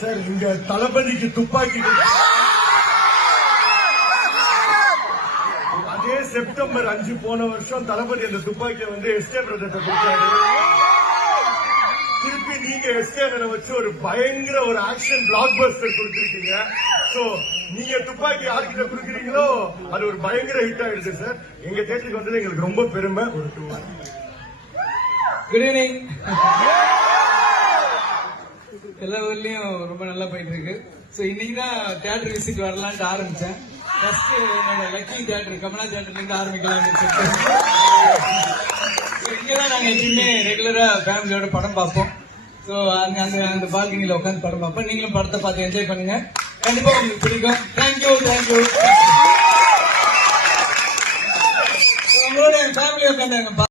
Sir இங்க தளபதிக்கு துப்பாக்கி அதே செப்டம்பர் அஞ்சு போன வருஷம் தளபதி அந்த துப்பாக்கியை வந்து எஸ்கே பிரதத்தை கொடுத்தாரு. திருப்பி நீங்க எஸ்கே வச்சு ஒரு பயங்கர ஒரு ஆக்ஷன் பிளாக் பஸ்டர் கொடுத்திருக்கீங்க. சோ நீங்க துப்பாக்கி யார்கிட்ட கொடுக்குறீங்களோ அது ஒரு பயங்கர ஹிட் ஆயிடுச்சு சார் எங்க தேட்டருக்கு வந்தது எங்களுக்கு ரொம்ப பெருமை. ஒரு டூ குட் ஈவினிங் எல்லா ஊர்லயும் ரொம்ப நல்லா போயிட்டு இருக்கு ஸோ இன்னைக்கு தான் தியேட்டர் விசிட் வரலான்ட்டு ஆரம்பிச்சேன். ஃபர்ஸ்ட் என்னோட லக்கி தியேட்டர் கமலா தியேட்டர்ல இருந்து ஆரம்பிக்கலாம்னு இங்கதான் நாங்க எப்பயுமே ரெகுலரா ஃபேமிலியோட படம் பார்ப்போம். ஸோ அங்க அந்த அந்த பால்கனில உட்காந்து படம் பார்ப்போம். நீங்களும் படத்தை பார்த்து என்ஜாய் பண்ணுங்க. கண்டிப்பா உங்களுக்கு பிடிக்கும். தேங்க்யூ தேங்க்யூ உங்களோட ஃபேமிலி உட்காந்து